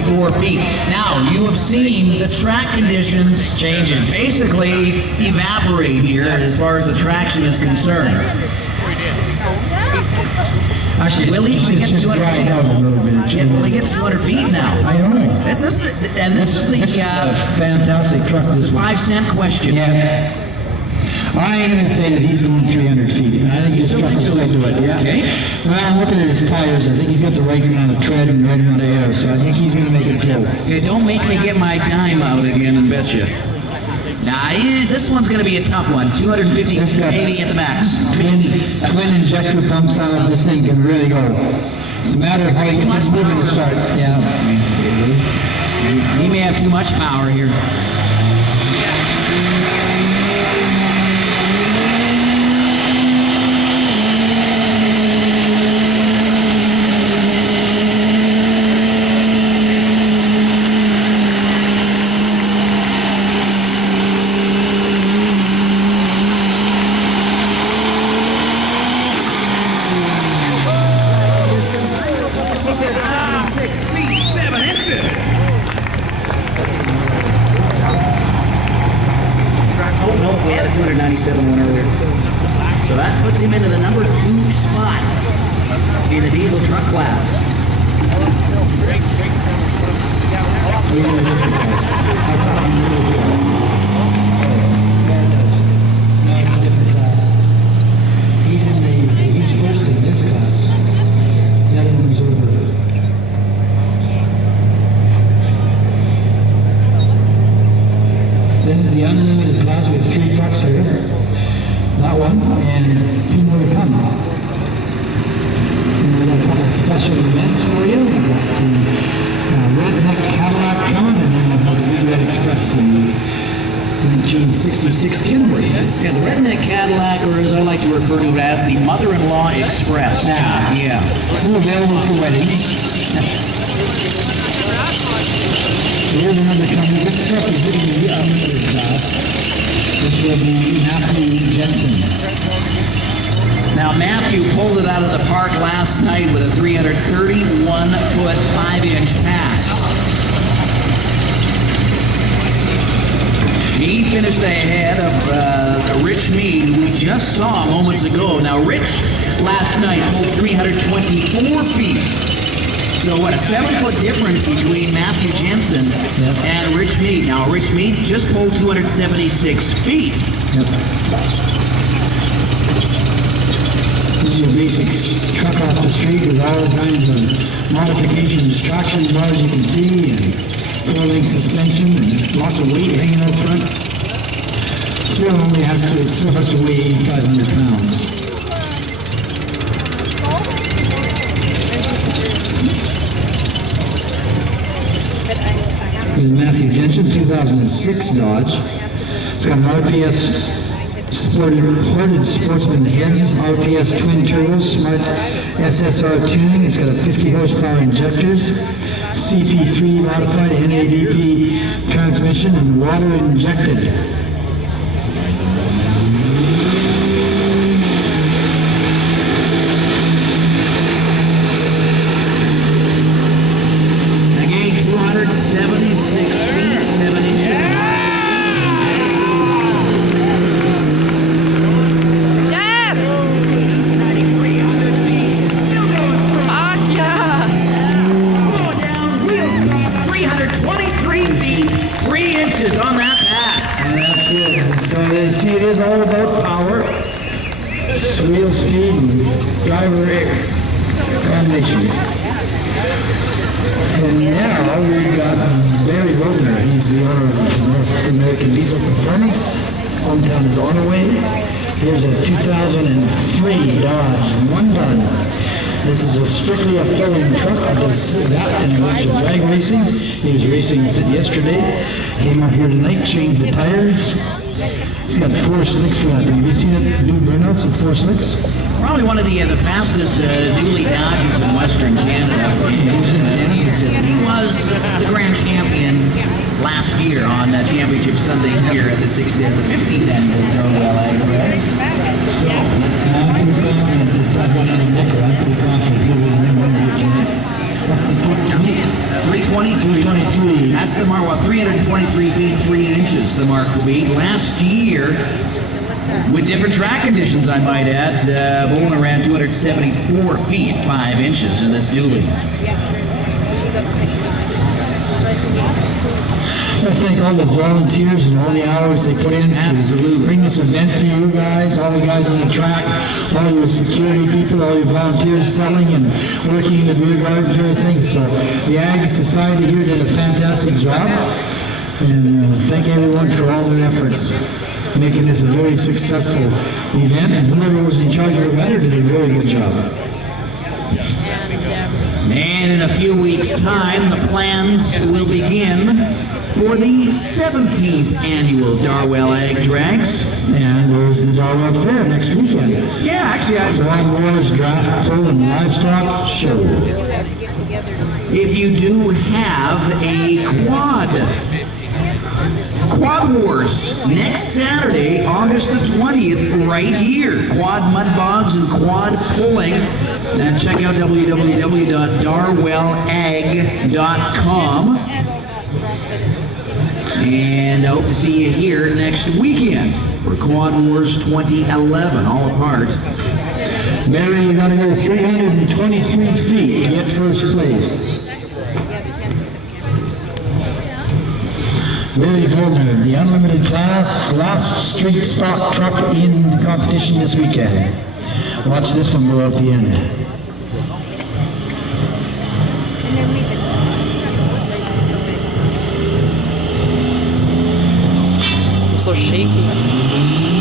224 feet. Now, you have seen the track conditions changing, basically evaporate here as far as the traction is concerned. Actually, will he get to 200 dried feet? out a little bit. Will he get to 200 feet now? I don't know. This is the a fantastic truck. This one. 5-cent question. Yeah. I'm going to say that he's going 300 feet. I think his truck will still do it. Yeah. Okay. Well, looking at his tires, I think he's got the right amount of tread and the right amount of air, so I think he's going to make it go. Okay, don't make me get my dime out again and bet you. Now, this one's going to be a tough one. 250 maybe at the max. Twin injector pumps on it. This thing can really go. It's a matter of how he gets his moving to start. Yeah. He may have too much power here. We had a 297 one earlier. So that puts him into the number 2 spot in the diesel truck class. He's in a different class. That's how I'm really class. No, it's a different class. He's first in this class. The other one's over. This is the unlimited class. We have 3 trucks here. That one, and 2 more to come. And we're going to have a special events for you. We've got the Redneck Cadillac coming, and then we'll have the Red Express in 1966 Kenworth. Yeah, the Redneck Cadillac, or as I like to refer to it as, the Mother-in-Law Express. Yeah. Still available for weddings. Here's another company. This truck is in the unlimited class. This will be Matthew Jensen. Now, Matthew pulled it out of the park last night with a 331-foot 5-inch pass. He finished ahead of Rich Mead, who we just saw moments ago. Now, Rich last night pulled 324 feet. So what, a 7-foot difference between Matthew Jensen and Rich Mead. Now, Rich Mead just pulled 276 feet. Yep. This is your basic truck off the street with all kinds of modifications, traction bars you can see, and 4-link suspension, and lots of weight hanging out front. It still has to weigh 8,500 pounds. This is Matthew Jensen, 2006 Dodge. It's got an RPS ported sportsman heads, RPS twin turbos, smart SSR tuning. It's got a 50 horsepower injectors, CP3 modified NADP transmission, and water injected. Again, 276 feet, 7 inches. On that pass. And that's good. So you see, it is all about power, wheel speed, and driver combination. And now we've got Barry Rodner. He's the owner of North American Diesel Performance. Hometown is Onaway. Here's a 2003 Dodge 1 ton. This is strictly a towing truck that does that and a bunch of drag racing. He was racing with it yesterday. Came up here tonight, changed the tires. He's got 4 slicks for that thing. Have you seen it do burnouts with 4 slicks? Probably one of the fastest dually Dodges in Western Canada. He was the grand champion last year on Championship Sunday here at the 15th annual Darwell Ag Race. So, I'm pretty confident to talk about another nickel. I'm pretty confident he will win one year tonight. What's the 320? 323 That's the mark. Well, 323 feet 3 inches. The mark will be last year. With different track conditions, I might add, Bolin ran 274 feet 5 inches in this dually. I thank all the volunteers and all the hours they put in to bring this event to you guys, all the guys on the track, all your security people, all your volunteers selling and working in the beer gardens and everything. So the Ag Society here did a fantastic job, and thank everyone for all their efforts making this a very successful event, and whoever was in charge of the event did a very good job. And in a few weeks' time, the plans will begin for the 17th annual Darwell Ag Drags. And there's the Darwell Fair next weekend. Yeah, actually, Lawn Wars, Draft, Pull, and Livestock Show. if you do have a Quad Wars next Saturday, August the 20th, right here. Quad mud bogs and quad pulling. And check out www.darwellag.com. And I hope to see you here next weekend for Quad Wars 2011, all apart. Mary, you gotta go 323 feet to get first place. Mary Volner, the unlimited class, last street stock truck in the competition this weekend. Watch this one go out the end. I'm so shaky.